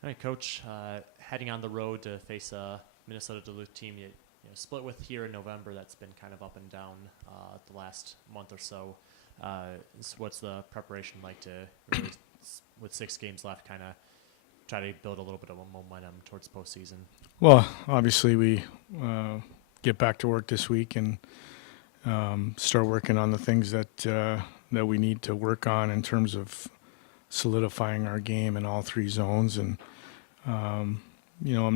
All right, Coach. Heading on the road to face a Minnesota Duluth team split with here in November. That's been kind of up and down the last month or so. What's the preparation like to really, with 6 games left, kind of try to build a little bit of a momentum towards postseason? Well, obviously we get back to work this week and start working on the things that we need to work on in terms of solidifying our game in all three zones. And I'm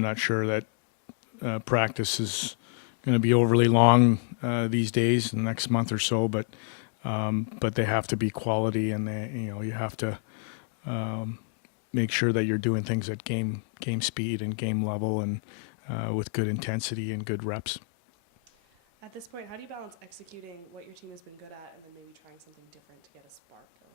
not sure that practice is going to be overly long these days, in the next month or so, but they have to be quality, and you have to make sure that you're doing things at game speed and game level, and with good intensity and good reps. At this point, how do you balance executing what your team has been good at and then maybe trying something different to get a spark going?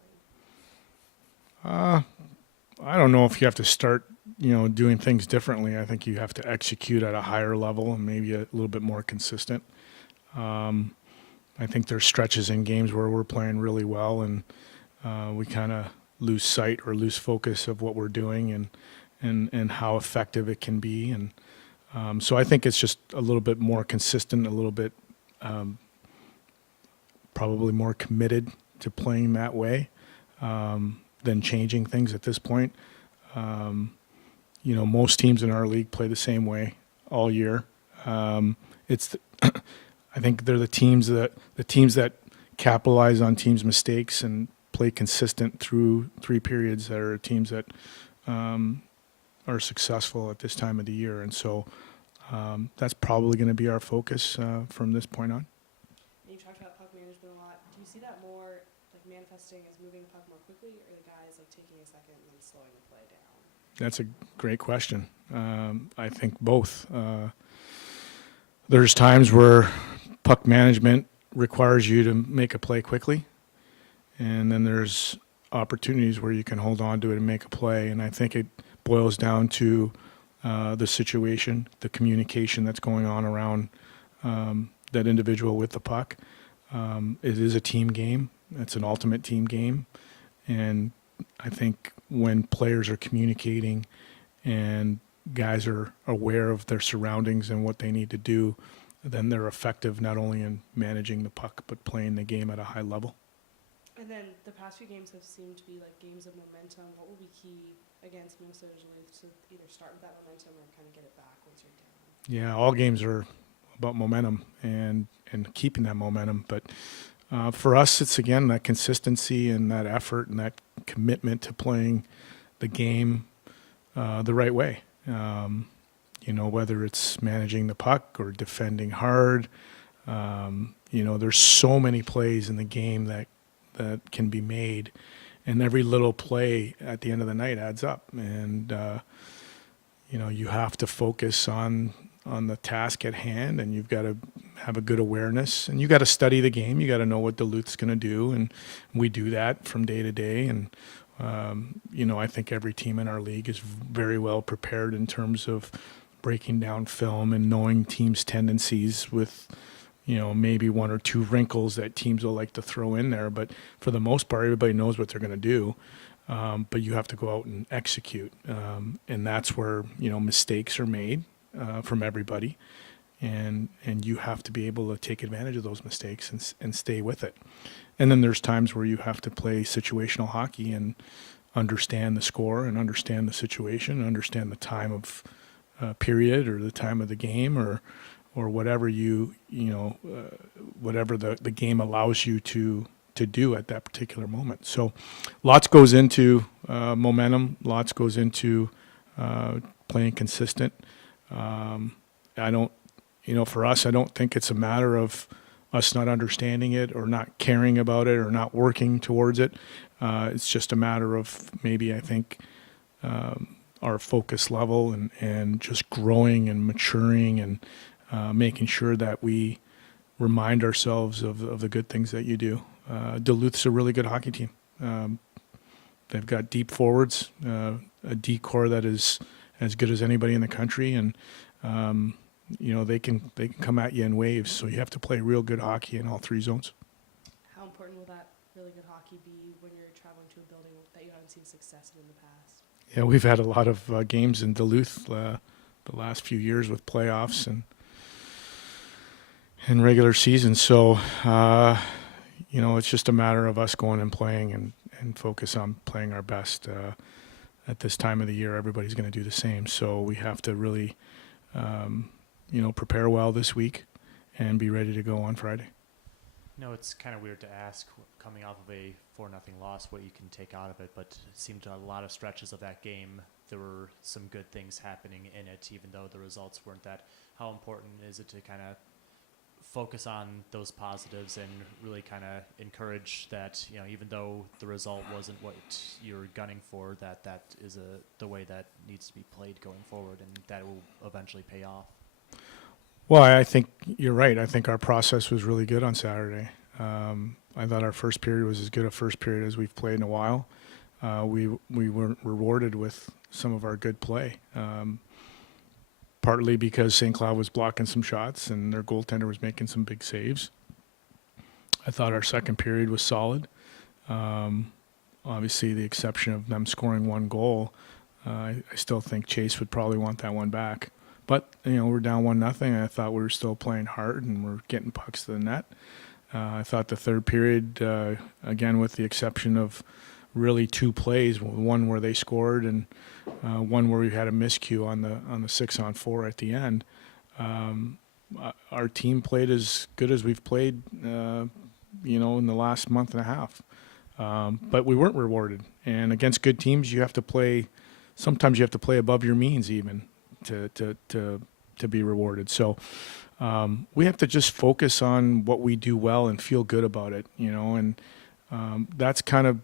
I don't know if you have to start, doing things differently. I think you have to execute at a higher level and maybe a little bit more consistent. I think there's stretches in games where we're playing really well, and we kind of lose sight or lose focus of what we're doing and how effective it can be. And so I think it's just a little bit more consistent, a little bit probably more committed to playing that way than changing things at this point. Most teams in our league play the same way all year. I think they're the teams that capitalize on teams' mistakes and play consistent through 3 periods that are teams that are successful at this time of the year. And so that's probably going to be our focus from this point on. And you talked about puck management a lot. Do you see that more like manifesting as moving the puck more quickly, or the guys like taking a second and then slowing the play down? That's a great question. I think both. There's times where puck management requires you to make a play quickly, and then there's opportunities where you can hold on to it and make a play. And I think it boils down to the situation, the communication that's going on around that individual with the puck. It is a team game. It's an ultimate team game. And I think when players are communicating and guys are aware of their surroundings and what they need to do, then they're effective not only in managing the puck, but playing the game at a high level. And then the past few games have seemed to be like games of momentum. What will be key against Minnesota Duluth to either start with that momentum or kind of get it back once you're down? Yeah, all games are about momentum and keeping that momentum. But for us, it's again that consistency and that effort and that commitment to playing the game the right way. Whether it's managing the puck or defending hard. There's so many plays in the game that can be made, and every little play at the end of the night adds up. And you have to focus on the task at hand, and you've got to have a good awareness, and you got to study the game. You got to know what Duluth's going to do, and we do that from day to day. And I think every team in our league is very well prepared in terms of breaking down film and knowing teams' tendencies with, maybe one or two wrinkles that teams will like to throw in there. But for the most part, everybody knows what they're going to do. But you have to go out and execute. And that's where, mistakes are made from everybody. And you have to be able to take advantage of those mistakes and stay with it. And then there's times where you have to play situational hockey and understand the score and understand the situation, and understand the time of period or the time of the game or whatever whatever the game allows you to do at that particular moment. So lots goes into momentum, lots goes into playing consistent. For us, I don't think it's a matter of us not understanding it or not caring about it or not working towards it. It's just a matter of maybe, I think, our focus level and just growing and maturing and making sure that we remind ourselves of the good things that you do. Duluth's a really good hockey team. They've got deep forwards, a D core that is as good as anybody in the country, and they can come at you in waves. So you have to play real good hockey in all three zones. How important will that really good hockey be when you're traveling to a building that you haven't seen success in the past? Yeah, we've had a lot of games in Duluth the last few years with playoffs and regular season. So, it's just a matter of us going and playing and focus on playing our best. At this time of the year, everybody's going to do the same. So we have to really, prepare well this week and be ready to go on Friday. It's kind of weird to ask coming off of a 4-0 loss what you can take out of it, but it seemed a lot of stretches of that game there were some good things happening in it, even though the results weren't that. How important is it to kind of focus on those positives and really kind of encourage that, even though the result wasn't what you're gunning for, that is the way that needs to be played going forward, and that will eventually pay off? Well, I think you're right. I think our process was really good on Saturday. I thought our first period was as good a first period as we've played in a while. We weren't rewarded with some of our good play, partly because St. Cloud was blocking some shots and their goaltender was making some big saves. I thought our second period was solid. Obviously, the exception of them scoring one goal, I still think Chase would probably want that one back. But, we're down 1-0, and I thought we were still playing hard and we're getting pucks to the net. I thought the third period, again, with the exception of really two plays, one where they scored and one where we had a miscue on the 6-on-4 at the end, our team played as good as we've played, in the last month and a half. But we weren't rewarded. And against good teams, sometimes you have to play above your means even to be rewarded. So we have to just focus on what we do well and feel good about it, and that's kind of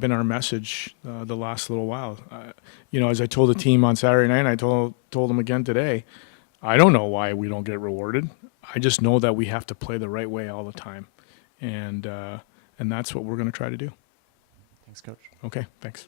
been our message the last little while. As I told the team on Saturday night, I told them again today, I don't know why we don't get rewarded. I just know that we have to play the right way all the time, and that's what we're going to try to do. Thanks, Coach. Okay, thanks.